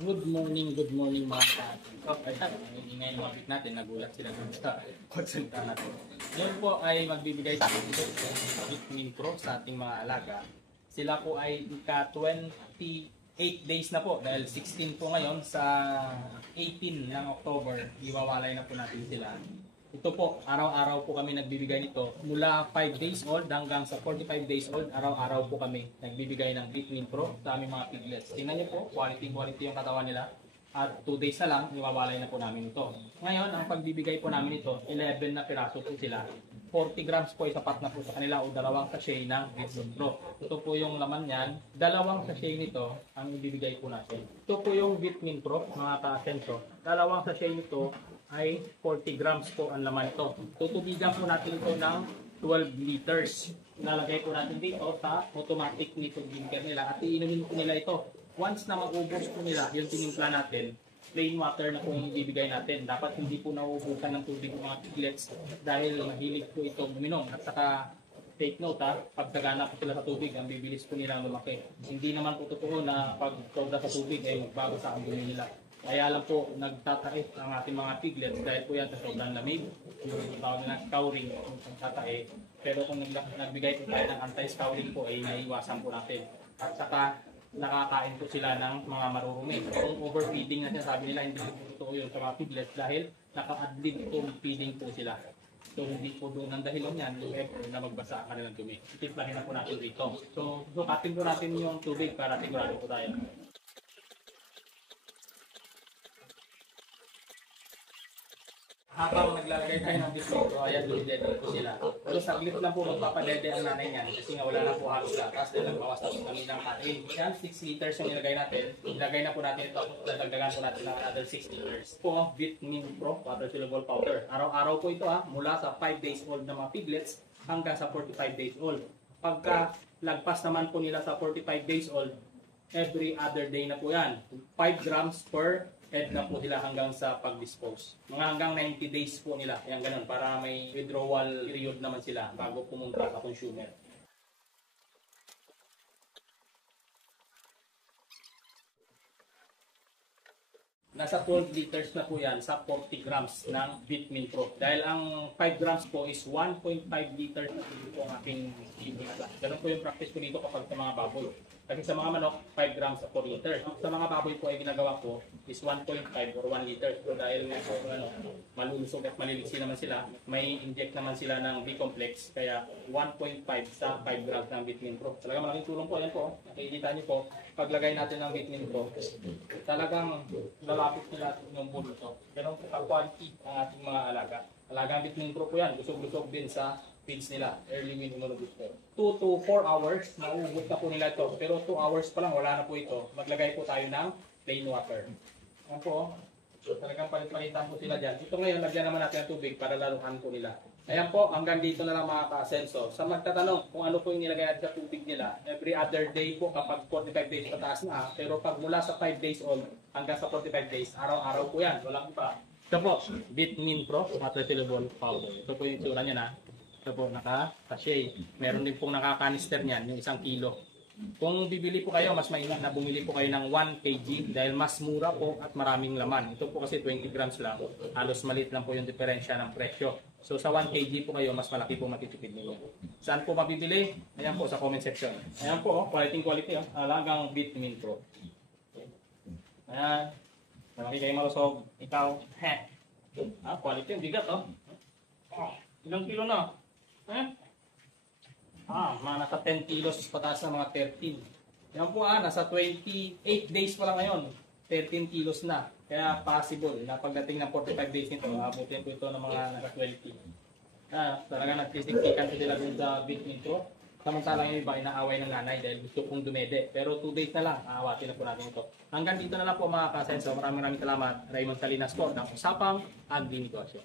Good morning mga ka-atin. Ayan, ang ingay ng mga bit natin, nagulat sila dun sa konsulta natin. Ngayon po ay magbibigay sa atin ito sa Vitamin Pro sa ating mga alaga. Sila po ay ika-28 days na po dahil 16 po ngayon sa 18 ng October, iwawalay na po natin sila. Ito po, araw-araw po kami nagbibigay nito. Mula 5 days old hanggang sa 45 days old, araw-araw po kami nagbibigay ng Vitamin Pro sa aming mga piglets. Tingnan niyo po, quality yung katawan nila. At 2 days na lang, iwawalay na po namin ito. Ngayon, ang pagbibigay po namin ito, 11 na piraso po sila. 40 grams po ay sapat na po sa kanila o 2 sachet ng Vitamin Pro. Ito po yung laman niyan. 2 sachet nito ang ibibigay po natin. Ito po yung Vitamin Pro, mga ka-asenso. 2 sachet nito ay 40 grams po ang laman ito. Tutubigan po natin ito ng 12 liters. Nalagay po natin dito sa automatic nitubigan nila at iinumin po nila ito. Once na mag-ubos po nila yung tinimpla natin, plain water na po yung ibibigay natin. Dapat hindi po nauubusan ng tubig ng mga piglets dahil mahilig po ito uminom. At saka take note pag sagana po sila sa tubig, ang bibilis po nilang lumaki. Hindi naman po totoo na pag sobra sa tubig ay magbago sa ang dumi nila. Kaya lang po nagtatae ang ating mga piglets dahil po yan sa sobrang lamig. Yung tawag na scouring o nagtatae. Pero kung nagbigay po tayo ng anti-scouring po ay naiwasan po natin. At saka nakakain po sila ng mga marurumi. Kung overfeeding na sinasabi nila, hindi po totoo yun sa mga piglets dahil naka-adlib itong feeding po sila. So hindi po doon ang dahilan yan, na magbasa ang kanilang dumi. Tiplahin na po natin dito. So sukatin po natin yung tubig para sigurado po tayo. Habang naglalagay tayo ng dito, ayan, dudede po sila. Pero saglit lang po magpapadede ang nanay niyan kasi nga wala na po halos gatas dahil nagbawas na po kami ng kain. Yan, 6 liters yung ilagay natin. Ilagay na po natin ito. Dadagdagan po natin ng another 6 liters. Ito ang Vitamin Pro Water Soluble Powder. Araw-araw po ito mula sa 5 days old na mga piglets hanggang sa 45 days old. Pagka lagpas naman po nila sa 45 days old, every other day na po yan. 5 grams per head na po sila hanggang sa pag-dispose. Mga hanggang 90 days po nila. Yan ganun, para may withdrawal period naman sila bago pumunta sa consumer. Nasa 12 liters na po yan sa 40 grams ng Vitamin Pro. Dahil ang 5 grams po is 1.5 liters na po ang ating ibigay. Ganun po yung practice ko dito kapag sa mga baboy. Kasi sa mga manok, 5 grams sa 4 liters. Sa mga baboy po ay ginagawa ko is 1.5 or 1 liter. So dahil po, malulusog at maliliksi naman sila, may inject naman sila ng B-complex. Kaya 1.5 sa 5 grams ng Vitamin Pro. Talaga malaking tulong po. Ayan po, nakikita niyo po, paglagay natin ng Vitamin Pro, talagang lalapit nila yung bulo ito. Ganun po ka-quality ang ating mga alaga. Alagang Vitamin Pro po yan. Lusog-lusog din sa feeds nila, early win immunobooster. 2 to 4 hours, mauubot na po nila ito. Pero 2 hours pa lang, wala na po ito. Maglagay po tayo ng plain water. Ayan po, talagang palit-palitan po sila dyan. Ito ngayon, lagyan naman natin ang tubig para laruhan po nila. Ayan po, hanggang dito na lang mga ka-asenso. Sa magtatanong kung ano po yung nilagay natin sa tubig nila, every other day po kapag 45 days pataas na. Pero pag mula sa 5 days old hanggang sa 45 days, araw-araw po yan. Walang iba. Ito po, Vitamin Pro Water Soluble Powder. Ito po yung itsura niya na. Ito po, naka-sachet. Meron din pong nakakanister niyan, yung 1 kilo. Kung bibili po kayo, mas maingat na bumili po kayo ng 1 kg dahil mas mura po at maraming laman. Ito po kasi 20 grams lang. Halos maliit lang po yung diferensya ng presyo. So sa 1 kg po kayo, mas malaki po matitipid ninyo. Saan po mabibili? Ayan po sa comment section. Ayan po, quality. Alagang Vitamin Pro. Ayan. Malaki kayo malusog. Ikaw, quality yung bigat, ilang kilo na? Mga nasa 10 kilos pataas na mga 13. Yan po nasa 28 days pa lang ngayon. 13 kilos na. Kaya possible na pagdating ng 45 days nito, abutin po ito ng mga nasa 20. Talaga nagtisiksikan po sila dun sa Vitamin Pro. Samantalang yung iba inaaway ng nanay dahil gusto kong dumede. Pero 2 days na lang, aawatin na po natin ito. Hanggang dito na lang po mga kasenso. Maraming salamat. Raymond Salinas po ng Usapang Agri Negosyo.